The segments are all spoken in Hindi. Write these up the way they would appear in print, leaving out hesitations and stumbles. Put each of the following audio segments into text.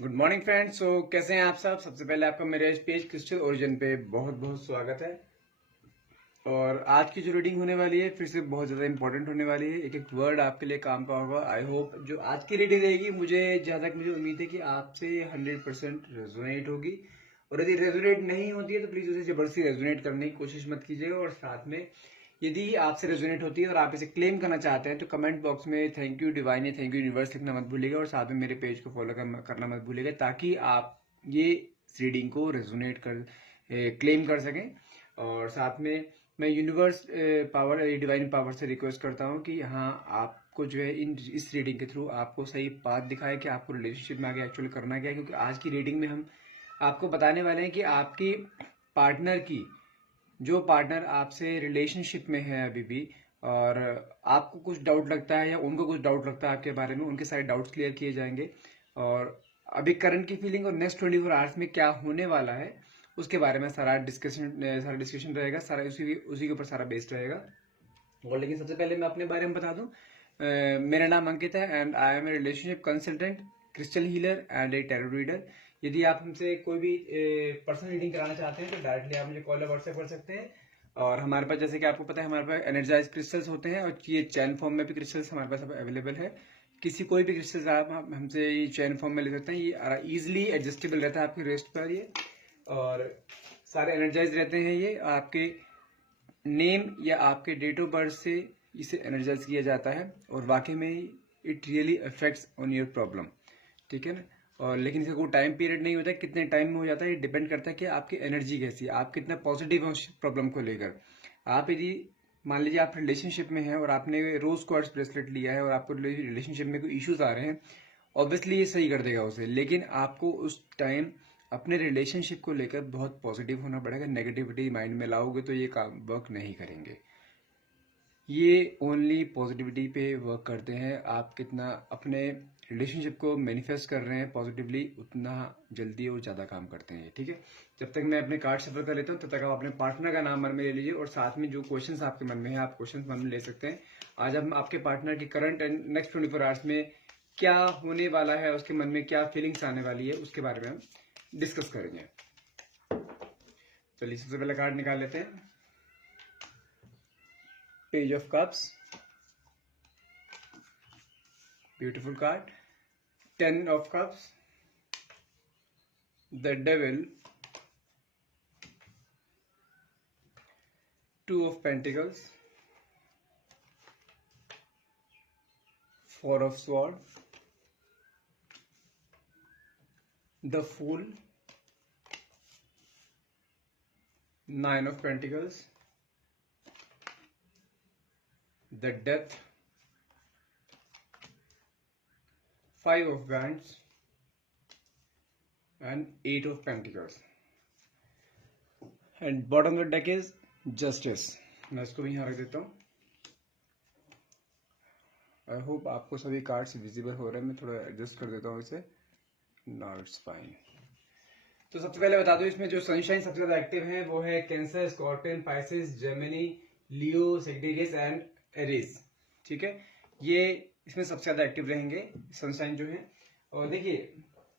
Good morning friends. कैसे हैं आप सब। सबसे पहले आपका मेरे इस पेज क्रिस्टल ओरिजिन पे बहुत बहुत स्वागत है। और आज की जो रीडिंग होने वाली है फिर से बहुत ज़्यादा इंपॉर्टेंट होने वाली है। एक एक वर्ड आपके लिए काम का होगा। आई होप जो आज की रीडिंग रहेगी, जहाँ तक मुझे उम्मीद है कि आपसे 100% रेजोनेट होगी। और यदि रेजोनेट नहीं होती है तो प्लीज़ उसे जबरदस्ती रेजोनेट करने की कोशिश मत कीजिएगा। और साथ में यदि आपसे रेजोनेट होती है और आप इसे क्लेम करना चाहते हैं तो कमेंट बॉक्स में थैंक यू डिवाइन या थैंक यू यूनिवर्स लिखना मत भूलिएगा। और साथ में मेरे पेज को फॉलो करना मत भूलिएगा, ताकि आप ये रीडिंग को रेजोनेट कर क्लेम कर सकें। और साथ में मैं यूनिवर्स पावर डिवाइन पावर से रिक्वेस्ट करता हूँ कि हाँ, आपको जो है इस रीडिंग के थ्रू आपको सही बात दिखाए कि आपको रिलेशनशिप में आगे एक्चुअली करना क्या है। क्योंकि आज की रीडिंग में हम आपको बताने वाले हैं कि आपकी पार्टनर की जो पार्टनर आपसे रिलेशनशिप में है अभी भी, और आपको कुछ डाउट लगता है या उनको कुछ डाउट लगता है आपके बारे में, उनके सारे डाउट्स क्लियर किए जाएंगे। और अभी करंट की फीलिंग और नेक्स्ट 24 आवर्स में क्या होने वाला है उसके बारे में सारा डिस्कशन रहेगा। सारा उसी के ऊपर सारा बेस्ड रहेगा। और लेकिन सबसे पहले मैं अपने बारे में बता दूं, मेरा नाम अंकित है and I am a relationship consultant, crystal healer and a tarot reader. यदि आप हमसे कोई भी पर्सनल रीडिंग कराना चाहते हैं तो डायरेक्टली आप मुझे कॉल या व्हाट्सएप कर सकते हैं। और हमारे पास, जैसे कि आपको पता है, हमारे पास एनर्जाइज क्रिस्टल्स होते हैं और ये चैन फॉर्म में भी क्रिस्टल्स हमारे पास अवेलेबल है। किसी कोई भी क्रिस्टल्स आप हमसे ये चैन फॉर्म में ले सकते हैं। ये इजिली एडजस्टेबल रहता है आपकी रेस्ट पर ये। और सारे एनर्जाइज रहते हैं ये। आपके नेम या आपके डेट ऑफ बर्थ से इसे एनर्जाइज किया जाता है और वाकई में it really affects on your problem. ठीक है ना। और लेकिन इसका कोई टाइम पीरियड नहीं होता है, कितने टाइम में हो जाता है ये डिपेंड करता है कि आपकी एनर्जी कैसी है, आप कितना पॉजिटिव हैं उस प्रॉब्लम को लेकर। आप यदि मान लीजिए आप रिलेशनशिप में हैं और आपने रोज क्वार्ट्ज ब्रेसलेट लिया है और आपको रिलेशनशिप में कोई इश्यूज आ रहे हैं, ऑब्वियसली ये सही कर देगा उसे। लेकिन आपको उस टाइम अपने रिलेशनशिप को लेकर बहुत पॉजिटिव होना पड़ेगा। नेगेटिविटी माइंड में लाओगे तो ये काम वर्क नहीं करेंगे। ये ओनली पॉजिटिविटी पे वर्क करते हैं। आप कितना अपने रिलेशनशिप को मैनिफेस्ट कर रहे हैं पॉजिटिवली, उतना जल्दी और ज़्यादा काम करते हैं। ठीक है। जब तक मैं अपने कार्ड सफर कर लेता हूँ तब तक आप अपने पार्टनर का नाम मन में ले लीजिए और साथ में जो क्वेश्चंस आपके मन में है आप क्वेश्चंस मन में ले सकते हैं। आज हम आपके पार्टनर की करंट एंड नेक्स्ट 24 आवर्स में क्या होने वाला है, उसके मन में क्या फीलिंग्स आने वाली है, उसके बारे में हम डिस्कस करेंगे। चलिए सबसे पहले कार्ड निकाल लेते हैं। Page of cups, beautiful card. 10 of cups, the devil, 2 of pentacles, 4 of swords, the fool, 9 of pentacles, the death, 5 of wands and 8 of pentacles. And bottom of the deck is justice. मैं इसको भी यहाँ रख देता हूँ। आई होप आपको सभी कार्ड्स विजिबल हो रहे हैं। मैं थोड़ा एडजस्ट कर देता हूँ इसे। Now it's fine. तो सबसे पहले बता दो, इसमें जो सनशाइन सबसे ज्यादा एक्टिव है वो है cancer, scorpion, Pisces, Gemini, Leo, Sagittarius and Aries. ठीक है, ये इसमें सबसे ज्यादा एक्टिव रहेंगे सनशाइन जो है। और देखिए,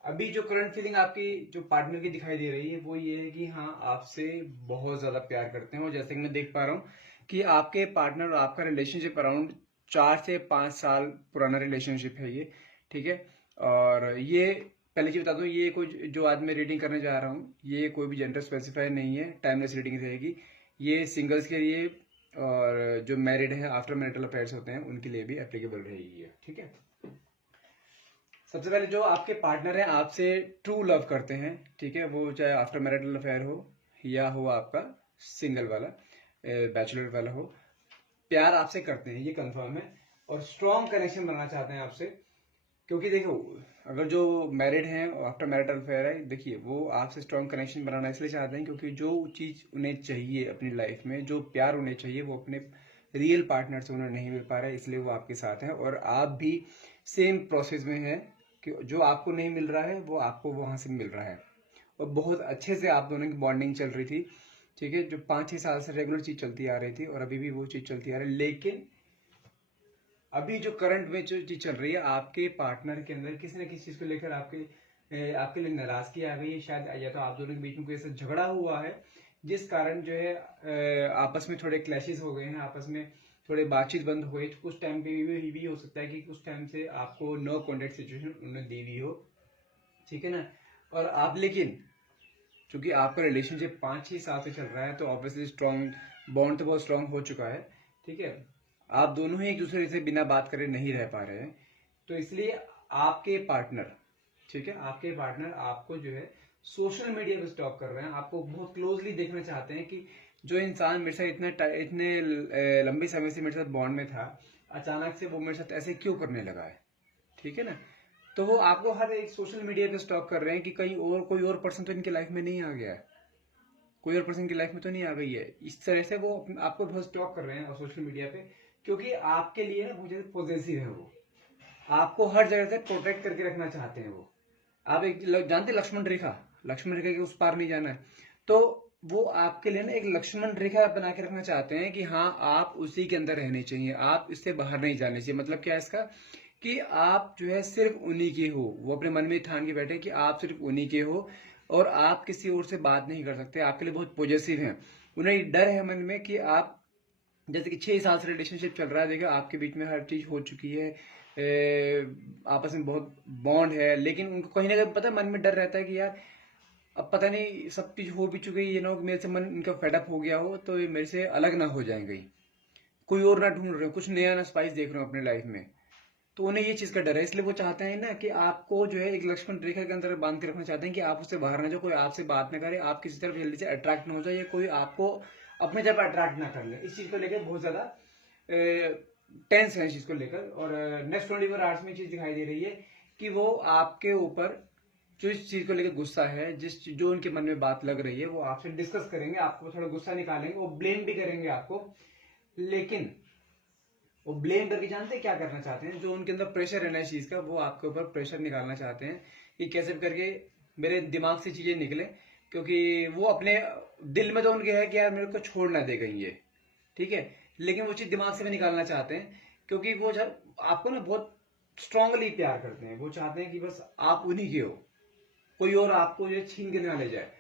अभी जो करंट फीलिंग आपकी जो पार्टनर की दिखाई दे रही है वो ये है कि हाँ, आपसे बहुत ज्यादा प्यार करते हैं। और जैसे कि मैं देख पा रहा हूँ कि आपके पार्टनर और आपका रिलेशनशिप अराउंड 4 से 5 साल पुराना रिलेशनशिप है ये। ठीक है। और ये पहले चीज बता दूं, ये कोई जो आज मैं रीडिंग करने जा रहा हूँ ये कोई भी जेंडर स्पेसिफाई नहीं है, टाइमलेस रीडिंग रहेगी। ये सिंगल्स के लिए और जो मैरिड है, आफ्टर मैरिटल अफेयर्स होते हैं, उनके लिए भी एप्लीकेबल रहेगी ये। ठीक है। सबसे पहले जो आपके पार्टनर हैं आपसे ट्रू लव करते हैं। ठीक है, वो चाहे आफ्टर मैरिटल अफेयर हो या हो आपका सिंगल वाला बैचलर वाला हो, प्यार आपसे करते हैं, ये कंफर्म है। और स्ट्रॉन्ग कनेक्शन बनाना चाहते हैं आपसे। क्योंकि देखो, अगर जो मैरिड हैं और आफ्टर मैरिटल अफेयर है, देखिए वो आपसे स्ट्रॉन्ग कनेक्शन बनाना इसलिए चाहते हैं क्योंकि जो चीज उन्हें चाहिए अपनी लाइफ में, जो प्यार उन्हें चाहिए, वो अपने रियल पार्टनर से उन्हें नहीं मिल पा रहा है, इसलिए वो आपके साथ है। और आप भी सेम प्रोसेस में हैं कि जो आपको नहीं मिल रहा है वो आपको वहां से मिल रहा है। और बहुत अच्छे से आप दोनों की बॉन्डिंग चल रही थी। ठीक है, जो 5-6 साल से रेगुलर चीज चलती आ रही थी और अभी भी वो चीज चलती आ रही है। लेकिन अभी जो करंट में जो चीज चल रही है, आपके पार्टनर के अंदर किसी न किसी चीज को लेकर आपके आपके लिए नाराजगी आ गई है शायद, या तो आप दोनों के बीच में कोई ऐसा झगड़ा हुआ है जिस कारण जो है आपस में थोड़े क्लैशेस हो गए हैं, आपस में थोड़े बातचीत बंद हो गई। कुछ टाइम पे भी हो सकता है कि कुछ टाइम से आपको नो कॉन्टेक्ट सिचुएशन उन्होंने दी हुई हो, ठीक है ना। और आप लेकिन चूंकि आपका रिलेशनशिप 5 ही साल से चल रहा है तो ऑब्वियसली स्ट्रॉन्ग बॉन्ड तो बहुत स्ट्रॉन्ग हो चुका है, ठीक है। आप दोनों ही एक दूसरे से बिना बात करे नहीं रह पा रहे हैं, तो इसलिए आपके पार्टनर, ठीक है, आपके पार्टनर आपको जो है सोशल मीडिया पे स्टॉक कर रहे हैं, आपको बहुत क्लोजली देखना चाहते हैं कि जो इंसान मेरे साथ इतने लंबे समय से मेरे साथ बॉन्ड में था, अचानक से वो मेरे साथ ऐसे क्यों करने लगा है, ठीक है ना। तो वो आपको हर एक सोशल मीडिया पे स्टॉक कर रहे हैं कि कहीं और कोई और पर्सन तो इनकी लाइफ में नहीं आ गया है, कोई और पर्सन की लाइफ में तो नहीं आ गई है। इस तरह से वो आपको बहुत स्टॉक कर रहे हैं सोशल मीडिया पे, क्योंकि आपके लिए ना मुझे पॉजेसिव है, वो आपको हर जगह से प्रोटेक्ट करके रखना चाहते हैं। वो आप एक जानते लक्ष्मण रेखा, लक्ष्मण रेखा के उस पार नहीं जाना है, तो वो आपके लिए ना एक लक्ष्मण रेखा बना के रखना चाहते हैं कि हाँ आप उसी के अंदर रहने चाहिए, आप इससे बाहर नहीं जाने चाहिए। मतलब क्या है इसका, कि आप जो है सिर्फ उन्हीं के हो, वो अपने मन में ठान के बैठे कि आप सिर्फ उन्हीं के हो और आप किसी और से बात नहीं कर सकते, आपके लिए बहुत पॉजिटिव हैं। उन्हें डर है मन में कि आप, जैसे कि 6 साल से रिलेशनशिप चल रहा है, देखो आपके बीच में हर चीज हो चुकी है, आपस में बहुत बॉन्ड है, लेकिन उनको कहीं ना कहीं पता मन में डर रहता है कि यार अब पता नहीं सब चीज हो भी चुकी है, ये ना मेरे से मन इनका फेडअप हो गया हो तो ये मेरे से अलग ना हो जाएंगे, कोई और ना ढूंढ रहे हो, कुछ नया ना स्पाइस देख रहे हो अपने लाइफ में। तो उन्हें ये चीज का डर है, इसलिए वो चाहते हैं ना कि आपको जो है एक लक्ष्मण रेखा के अंदर बांध के रखना चाहते हैं कि आप उससे बाहर ना जाओ, कोई आपसे बात ना करे, आप किसी तरफ जल्दी से अट्रैक्ट ना हो जाए, या कोई आपको अपने तरफ अट्रैक्ट ना कर ले। इस चीज को लेकर बहुत ज्यादा टेंस है इस चीज को लेकर। और नेक्स्ट 24 आवर्स में चीज दिखाई दे रही है कि वो आपके ऊपर जो इस चीज को लेकर गुस्सा है, जो उनके मन में बात लग रही है, वो आपसे डिस्कस करेंगे, आपको थोड़ा गुस्सा निकालेंगे, वो ब्लेम भी करेंगे आपको। लेकिन वो ब्लेम करके जानते हैं क्या करना चाहते हैं, जो उनके अंदर प्रेशर है ना इस चीज का, वो आपके ऊपर प्रेशर निकालना चाहते हैं कि कैसे भी करके मेरे दिमाग से चीजें निकले, क्योंकि वो अपने दिल में तो उनके है कि यार मेरे को छोड़ ना दे गई ये, ठीक है, लेकिन वो चीज दिमाग से भी निकालना चाहते हैं, क्योंकि वो जब आपको ना बहुत स्ट्रांगली प्यार करते हैं, वो चाहते हैं कि बस आप उन्हीं के हो, कोई और आपको जो छीन के ना ले जाए,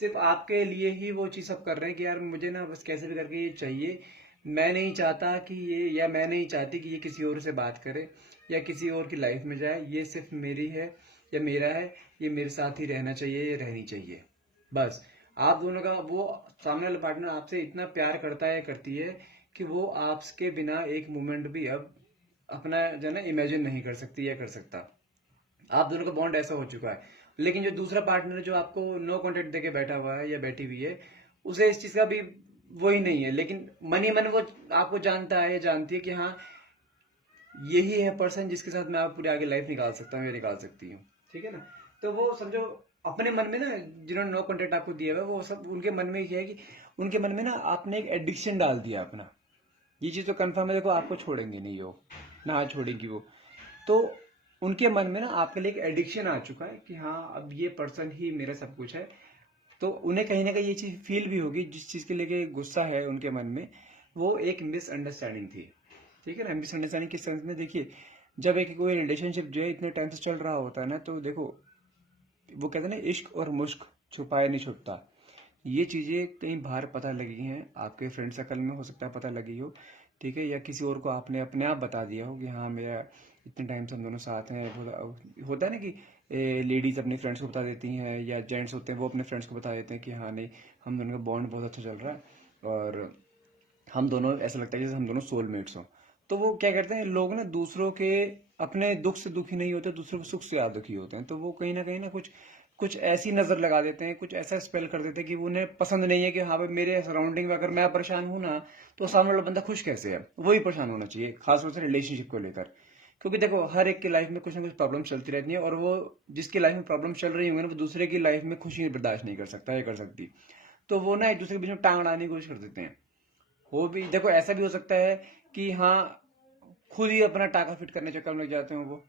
सिर्फ आपके लिए ही वो चीज सब कर रहे हैं कि यार मुझे ना बस कैसे भी करके ये चाहिए, मैं नहीं चाहता कि ये, या मैं नहीं चाहती कि ये किसी और से बात करे या किसी और की लाइफ में जाए, ये सिर्फ मेरी है या मेरा है, ये मेरे साथ ही रहना चाहिए, ये रहनी चाहिए बस। आप दोनों का वो सामने वाला पार्टनर आपसे इतना प्यार करता है, करती है कि वो आपके बिना एक मोमेंट भी अब अपना जो है ना इमेजिन नहीं कर सकती या कर सकता। आप दोनों का बॉन्ड ऐसा हो चुका है। लेकिन जो दूसरा पार्टनर है जो आपको नो कॉन्टेक्ट देके बैठा हुआ है या बैठी हुई है, उसे इस चीज का भी वही नहीं है, लेकिन मन ही मन वो आपको जानता है या जानती है कि हाँ यही है पर्सन जिसके साथ मैं आप पूरी आगे लाइफ निकाल सकता हूँ या निकाल सकती हूँ, ठीक है ना। तो वो समझो अपने मन में ना, जिन्होंने नो कॉन्टेक्ट आपको दिया हुआ है, वो सब उनके मन में क्या है कि उनके मन में ना आपने एक एडिक्शन डाल दिया अपना। ये चीज तो कंफर्म है, देखो आपको छोड़ेंगे नहीं वो, ना छोड़ेगी वो। तो उनके मन में ना आपके लिए एक एडिक्शन आ चुका है कि हाँ अब ये पर्सन ही मेरा सब कुछ है। तो उन्हें कहीं ना कहीं ये चीज फील भी होगी, जिस चीज के लेके गुस्सा है उनके मन में, वो एक मिसअंडरस्टैंडिंग थी, ठीक है ना। मिसअंडरस्टैंडिंग किस सेंस में, देखिए जब एक कोई रिलेशनशिप जो है इतने टाइम से चल रहा होता है ना, तो देखो वो कहते हैं ना इश्क और मुश्क छुपाए नहीं छुपता। ये चीज़ें कहीं बाहर पता लगी हैं, आपके फ्रेंड सर्कल में हो सकता है पता लगी हो, ठीक है, या किसी और को आपने अपने आप बता दिया हो कि हाँ मेरा इतने टाइम से हम दोनों साथ हैं। होता है ना कि लेडीज अपने फ्रेंड्स को बता देती हैं, या जेंट्स होते हैं वो अपने फ्रेंड्स को बता देते हैं कि हाँ नहीं हम दोनों का बॉन्ड बहुत अच्छा चल रहा है और हम दोनों ऐसा लगता है जैसे हम दोनों सोलमेट्स हों। तो वो क्या करते हैं लोग ना, दूसरों के अपने दुख से दुखी नहीं होते, दूसरों के सुख से ज्यादा दुखी होते हैं। तो वो कहीं ना कुछ कुछ ऐसी नजर लगा देते हैं, कुछ ऐसा स्पेल कर देते हैं कि उन्हें पसंद नहीं है कि हाँ भाई मेरे सराउंडिंग में अगर मैं परेशान हूं ना, तो सामने वाला बंदा खुश कैसे है, वही परेशान होना चाहिए, खासतौर से रिलेशनशिप को लेकर। क्योंकि देखो हर एक की लाइफ में कुछ ना कुछ प्रॉब्लम चलती रहती है, और वो जिसकी लाइफ में प्रॉब्लम चल रही होंगी ना, वो दूसरे की लाइफ में खुशी बर्दाश्त नहीं कर सकता या कर सकती। तो वो ना एक दूसरे के बीच में टांग अड़ाने की कोशिश कर देते हैं। हो भी देखो ऐसा भी हो सकता है कि हाँ खुद ही अपना टाका फिट करने चक्कर में लग जाते हैं वो,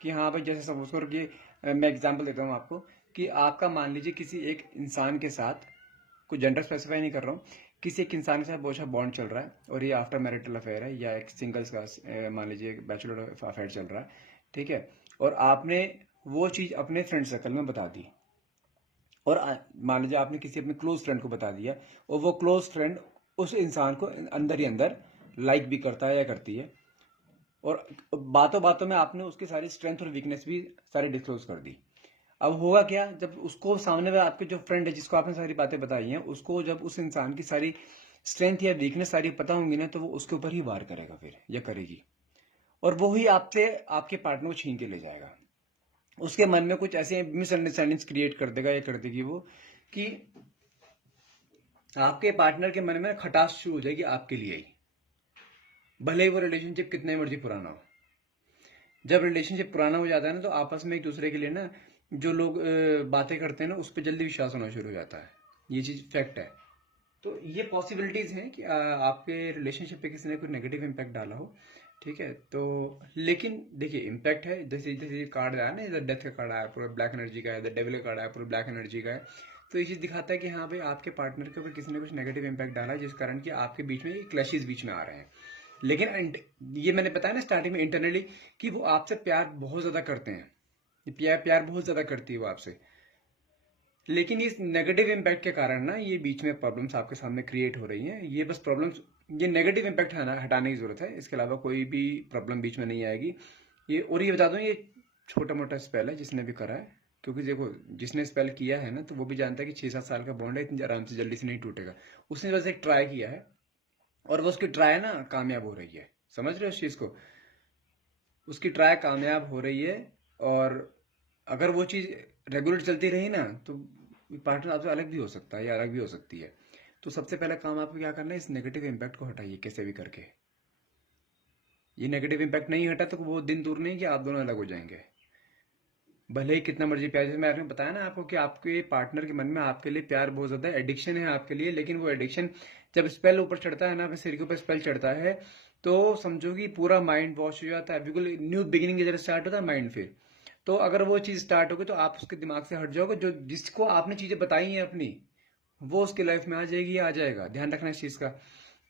कि हाँ भाई जैसे सपोज करो कि मैं एग्जांपल देता हूँ आपको, कि आपका मान लीजिए किसी एक इंसान के साथ, कोई जेंडर स्पेसिफाई नहीं कर रहा हूँ, किसी एक इंसान के साथ बहुत अच्छा बॉन्ड चल रहा है, और ये आफ्टर मैरिटल अफेयर है या एक सिंगल्स का मान लीजिए बैचलर अफेयर चल रहा है, ठीक है। और आपने वो चीज़ अपने फ्रेंड सर्कल में बता दी, और मान लीजिए आपने किसी अपने क्लोज फ्रेंड को बता दिया, और वो क्लोज फ्रेंड उस इंसान को अंदर ही अंदर लाइक भी करता है या करती है, और बातों बातों में आपने उसकी सारी स्ट्रेंथ और वीकनेस भी सारी डिस्क्लोज कर दी। अब होगा क्या, जब उसको सामने में आपके जो फ्रेंड है जिसको आपने सारी बातें बताई हैं, उसको जब उस इंसान की सारी स्ट्रेंथ या वीकनेस सारी पता होंगी ना, तो वो उसके ऊपर ही वार करेगा फिर, या करेगी, और वो ही आपसे आपके पार्टनर को छीन के ले जाएगा। उसके मन में कुछ ऐसे मिसअंडरस्टैंडिंग्स क्रिएट कर देगा या कर देगी वो, कि आपके पार्टनर के मन में खटास शुरू हो जाएगी आपके लिए ही, भले ही वो रिलेशनशिप कितने मर्जी पुराना हो। जब रिलेशनशिप पुराना हो जाता है ना, तो आपस में एक दूसरे के लिए ना जो लोग बातें करते हैं ना, उस पर जल्दी विश्वास होना शुरू हो जाता है। ये चीज़ फैक्ट है। तो ये पॉसिबिलिटीज़ हैं कि आपके रिलेशनशिप पे किसी ने कोई नेगेटिव इम्पैक्ट डाला हो, ठीक है। तो लेकिन देखिए, इम्पैक्ट है, जैसे जैसे कार्ड आया ना, इधर डेथ का कार्ड आया पूरा ब्लैक एनर्जी का है, इधर डेविल का कार्ड आया पूरा ब्लैक एनर्जी का है। तो ये चीज़ दिखाता है कि हाँ भाई, आपके पार्टनर के ऊपर किसी ने कुछ नेगेटिव इम्पैक्ट डाला है, जिस कारण कि आपके बीच में क्लैशेस बीच में आ रहे हैं। लेकिन ये मैंने बताया ना स्टार्टिंग में, इंटरनली, कि वो आपसे प्यार बहुत ज़्यादा करते हैं, प्यार बहुत ज़्यादा करती है वो आपसे। लेकिन इस नेगेटिव इम्पैक्ट के कारण ना ये बीच में प्रॉब्लम्स आपके सामने क्रिएट हो रही हैं। ये बस प्रॉब्लम्स, ये नेगेटिव इम्पैक्ट हटाने की जरूरत है, इसके अलावा कोई भी प्रॉब्लम बीच में नहीं आएगी। ये बता दूं, ये छोटा मोटा स्पेल है जिसने भी करा है, क्योंकि देखो, जिसने स्पेल किया है ना, तो वो भी जानता है कि 6-7 साल का बॉन्ड है, इतनी आराम से जल्दी से नहीं टूटेगा। उसने बस एक ट्राई किया है, और वो उसकी ट्राई ना कामयाब हो रही है। समझ रहे हो उस चीज़ को? उसकी ट्राई कामयाब हो रही है, और अगर वो चीज़ रेगुलर चलती रही ना, तो पार्टनर आपसे अलग भी हो सकता है या अलग भी हो सकती है। तो सबसे पहला काम आपको क्या करना है, इस नेगेटिव इम्पैक्ट को हटाइए कैसे भी करके। ये नेगेटिव इम्पैक्ट नहीं हटा तो वो दिन दूर नहीं कि आप दोनों अलग हो जाएंगे, भले ही कितना मर्जी प्यार। जैसे मैंने बताया ना आपको कि आपके पार्टनर के मन में आपके लिए प्यार बहुत ज्यादा एडिक्शन है आपके लिए, लेकिन वो एडिक्शन जब स्पेल ऊपर चढ़ता है ना, अपने सिर के ऊपर स्पेल चढ़ता है, तो समझो कि पूरा माइंड वॉश हो जाता है, बिल्कुल न्यू बिगिनिंग की तरह स्टार्ट होता है माइंड फिर। तो अगर वो चीज़ स्टार्ट होगी, तो आप उसके दिमाग से हट जाओगे, जो जिसको आपने चीज़ें बताई हैं अपनी, वो उसकी लाइफ में आ जाएगी, आ जाएगा। ध्यान रखना इस चीज़ का।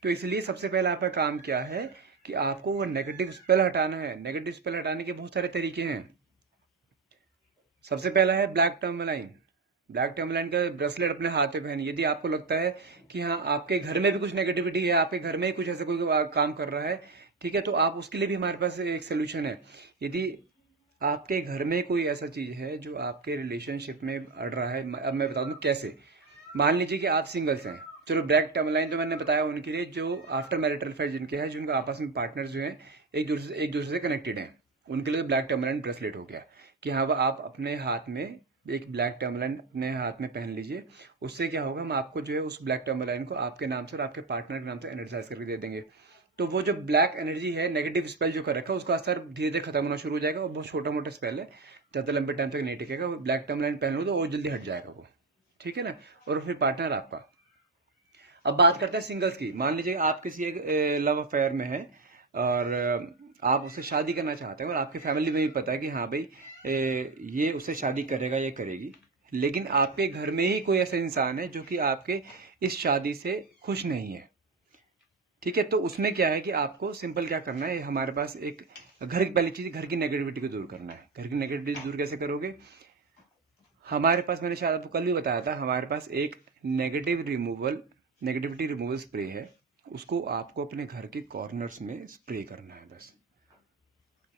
तो इसलिए सबसे पहले आपका काम क्या है, कि आपको वो नेगेटिव स्पेल हटाना है। नेगेटिव स्पेल हटाने के बहुत सारे तरीके हैं। सबसे पहला है ब्लैक टर्मलाइन। ब्लैक टर्मलाइन का ब्रेसलेट अपने हाथ में पहनिए। यदि आपको लगता है कि हाँ, आपके घर में भी कुछ नेगेटिविटी है, आपके घर में ही कुछ ऐसा कोई काम कर रहा है, ठीक है, तो आप उसके लिए भी हमारे पास एक सोल्यूशन है। यदि आपके घर में कोई ऐसा चीज है जो आपके रिलेशनशिप में अड़ रहा है, अब मैं बता दूं कैसे। मान लीजिए कि आप सिंगल्स हैं, चलो ब्लैक टर्मलाइन जो मैंने बताया उनके लिए, जो आफ्टर मैरिटल अफेयर जिनके हैं, जिनका आपस में पार्टनर्स जो हैं एक दूसरे से कनेक्टेड हैं, उनके लिए ब्लैक टर्मलाइन ब्रेसलेट हो गया। कि हाँ, वह आप अपने हाथ में एक ब्लैक टर्मलाइन अपने हाथ में पहन लीजिए। उससे क्या होगा, हम आपको जो है उस ब्लैक टर्मलाइन को आपके नाम से और आपके पार्टनर के नाम से एनर्जाइज करके दे देंगे। तो वो जो ब्लैक एनर्जी है, नेगेटिव स्पेल जो कर रखा है, उसका असर धीरे धीरे खत्म होना शुरू हो जाएगा। और बहुत छोटा मोटा स्पेल है, ज़्यादा लंबे टाइम तक नहीं टिकेगा। ब्लैक टर्मलाइन पहन लो तो और जल्दी हट जाएगा वो, ठीक है ना। और फिर पार्टनर आपका। अब बात करते हैं सिंगल्स की। मान लीजिए आप किसी एक लव अफेयर में हैं, और आप उससे शादी करना चाहते हैं, और आपकी फैमिली में भी पता है कि हाँ भाई, ये उससे शादी करेगा, ये करेगी। लेकिन आपके घर में ही कोई ऐसा इंसान है जो कि आपके इस शादी से खुश नहीं है, ठीक है। तो उसमें क्या है कि आपको सिंपल क्या करना है, हमारे पास एक घर की पहली चीज, घर की नेगेटिविटी को दूर करना है। घर की नेगेटिविटी दूर कैसे करोगे? हमारे पास, मैंने शायद आपको कल भी बताया था, हमारे पास एक नेगेटिविटी रिमूवल स्प्रे है। उसको आपको अपने घर के कॉर्नर्स में स्प्रे करना है बस।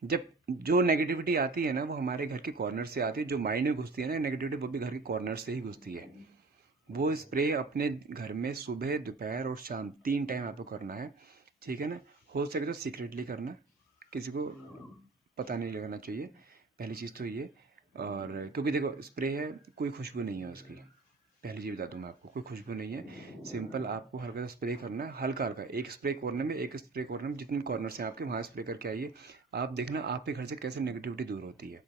जब जो नेगेटिविटी आती है ना, वो हमारे घर के कॉर्नर से आती है। जो माइंड में घुसती है ना नेगेटिविटी, वो भी घर के कॉर्नर से ही घुसती है। वो स्प्रे अपने घर में सुबह, दोपहर और शाम 3 टाइम आपको करना है, ठीक है ना। हो सके तो सीक्रेटली करना, किसी को पता नहीं लगना चाहिए, पहली चीज़ तो ये। और क्योंकि देखो, स्प्रे है, कोई खुशबू नहीं है उसकी, पहली चीज़ बता दूँ मैं आपको, कोई खुशबू नहीं है। सिंपल आपको हल्का सा स्प्रे करना है, हल्का हल्का, एक स्प्रे कॉर्नर में जितने कॉर्नर हैं आपके, वहाँ स्प्रे करके आइए। आप देखना आपके घर से कैसे नेगेटिविटी दूर होती है,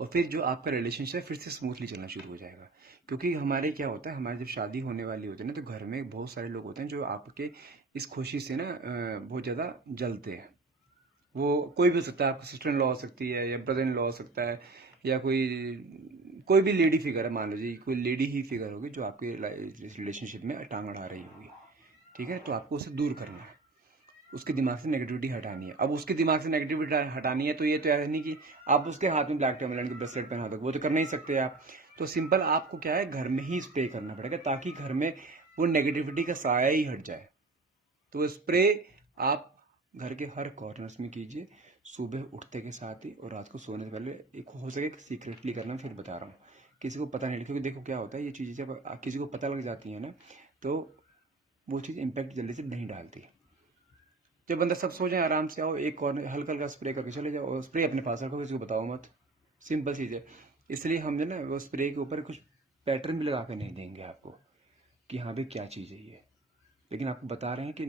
और फिर जो आपका रिलेशनशिप फिर से स्मूथली चलना शुरू हो जाएगा। क्योंकि हमारे क्या होता है, हमारी जब शादी होने वाली होती है ना, तो घर में बहुत सारे लोग होते हैं जो आपके इस खुशी से ना बहुत ज़्यादा जलते हैं। वो कोई भी हो सकता है, आपका सिस्टर इन लॉ हो सकती है, या ब्रदर इन लॉ हो सकता है, या कोई भी लेडी फिगर है, मान लीजिए कोई लेडी ही फिगर होगी जो आपके रिलेशनशिप में टांग अड़ा रही होगी, ठीक है। तो आपको उसे दूर करना है। उसके दिमाग से नेगेटिविटी हटानी है। अब उसके दिमाग से नेगेटिविटी हटानी है तो ये तो ऐसा नहीं कि आप उसके हाथ में ब्लैक टर्मोलाइन के ब्रेसलेट पहना दो, वो तो कर नहीं सकते आप। तो सिंपल आपको क्या है, घर में ही स्प्रे करना पड़ेगा ताकि घर में वो नेगेटिविटी का साया ही हट जाए। तो स्प्रे आप घर के हर कॉर्नर्स में कीजिए, सुबह उठते के साथ ही और रात को सोने से पहले। एक हो सके सीक्रेटली करना, फिर बता रहा हूँ, किसी को पता नहीं, क्योंकि देखो क्या होता है, ये चीज़ें जब किसी को पता लग जाती है ना तो वो चीज़ इम्पैक्ट जल्दी से नहीं डालती। जब बंदा सब सो जाए, आराम से आओ, एक कॉर्नर हल्का हल्का स्प्रे करके चले जाओ, और स्प्रे अपने पास रखो, किसी को बताओ मत। सिंपल चीज़ है। इसलिए हम जो ना वो स्प्रे के ऊपर कुछ पैटर्न भी लगा के नहीं देंगे आपको कि हाँ भाई क्या चीज़ है ये, लेकिन आपको बता रहे हैं कि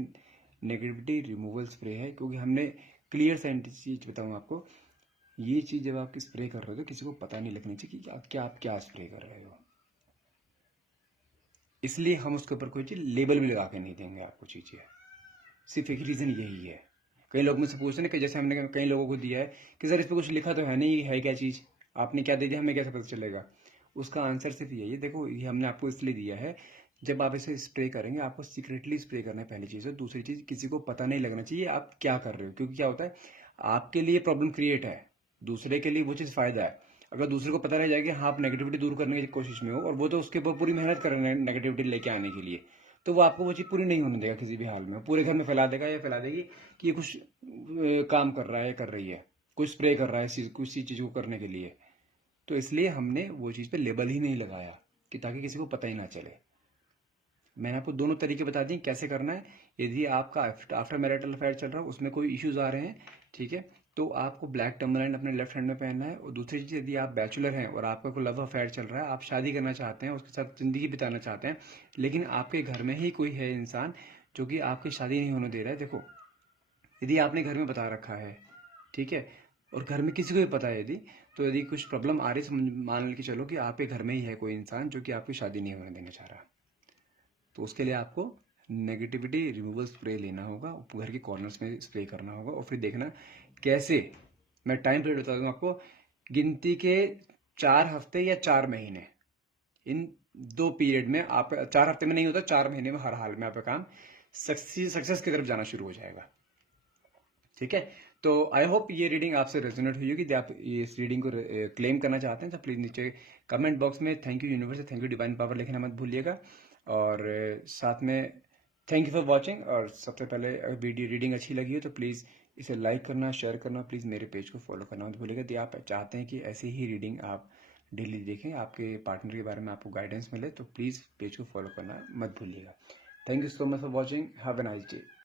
नेगेटिविटी रिमूवल स्प्रे है, क्योंकि हमने क्लियर साइंटिफिक चीज बताऊँ आपको, ये चीज़ जब आप स्प्रे कर रहे हो तो किसी को पता नहीं लगनी चाहिए कि आप क्या स्प्रे कर रहे हो। इसलिए हम उसके ऊपर कोई चीज़ लेबल भी लगा के नहीं देंगे आपको चीज़ें। सिर्फ एक रीज़न यही है। कई लोग मुझसे पूछते हैं कि जैसे हमने कई लोगों को दिया है कि सर इस पर कुछ लिखा तो है नहीं, है क्या चीज़, आपने क्या दे दिया, हमें कैसे पता चलेगा। उसका आंसर सिर्फ यही है, देखो ये हमने आपको इसलिए दिया है, जब आप इसे स्प्रे करेंगे आपको सीक्रेटली स्प्रे करना है, पहली चीज़। और दूसरी चीज़, किसी को पता नहीं लगना चाहिए आप क्या कर रहे हो, क्योंकि क्या होता है, आपके लिए प्रॉब्लम क्रिएट है, दूसरे के लिए वो चीज़ फ़ायदा है। अगर दूसरे को पता रह जाएगा हाँ आप नेगेटिविटी दूर करने की कोशिश में हो, और वो तो उसके ऊपर पूरी मेहनत कर रहे हैं नेगेटिविटी लेके आने के लिए, तो वो आपको वो चीज़ पूरी नहीं होने देगा किसी भी हाल में। पूरे घर में फैला देगा या फैला देगी कि ये कुछ काम कर रहा है, कर रही है, कुछ स्प्रे कर रहा है कुछ चीज़ को करने के लिए। तो इसलिए हमने वो चीज़ पे लेबल ही नहीं लगाया कि ताकि किसी को पता ही ना चले। मैंने आपको दोनों तरीके बता दिए कैसे करना है। यदि आपका आफ्टर मैरिटल अफेयर चल रहा है, उसमें कोई इश्यूज आ रहे हैं, ठीक है, तो आपको ब्लैक टर्मोलाइन अपने लेफ्ट हैंड में पहनना है। और दूसरी चीज़, यदि आप बैचलर हैं और आपका कोई लव अफेयर चल रहा है, आप शादी करना चाहते हैं, उसके साथ ज़िंदगी बिताना चाहते हैं, लेकिन आपके घर में ही कोई है इंसान जो कि आपकी शादी नहीं होने दे रहा है, देखो यदि आपने घर में बता रखा है, ठीक है, और घर में किसी को भी पता है, यदि तो यदि कुछ प्रॉब्लम आ रही है, मान के चलो कि आपके घर में ही है कोई इंसान जो कि आपकी शादी नहीं होने देना चाह रहा, तो उसके लिए आपको नेगेटिविटी रिमूवल स्प्रे लेना होगा, घर के कॉर्नर्स में स्प्रे करना होगा। और फिर देखना कैसे, मैं टाइम पीरियड बता दूँ आपको, गिनती के 4 हफ्ते या 4 महीने, इन 2 पीरियड में आप, 4 हफ्ते में नहीं होता, 4 महीने में हर हाल में आपका काम सक्सेस की तरफ जाना शुरू हो जाएगा। ठीक है, तो आई होप ये रीडिंग आपसे रेजोनेट हुई होगी। यदि आप इस रीडिंग को क्लेम करना चाहते हैं तो प्लीज़ नीचे कमेंट बॉक्स में thank you universe, thank you divine power लिखना मत भूलिएगा। और साथ में थैंक यू फॉर वॉचिंग। और सबसे पहले अगर वीडियो रीडिंग अच्छी लगी हो तो प्लीज़ इसे लाइक करना, शेयर करना, प्लीज़ मेरे पेज को फॉलो करना मत भूलिएगा। यदि आप चाहते हैं कि ऐसी ही रीडिंग आप डेली देखें, आपके पार्टनर के बारे में आपको गाइडेंस मिले, तो प्लीज़ पेज को फॉलो करना मत भूलिएगा। Thank you so much for watching, have a nice day.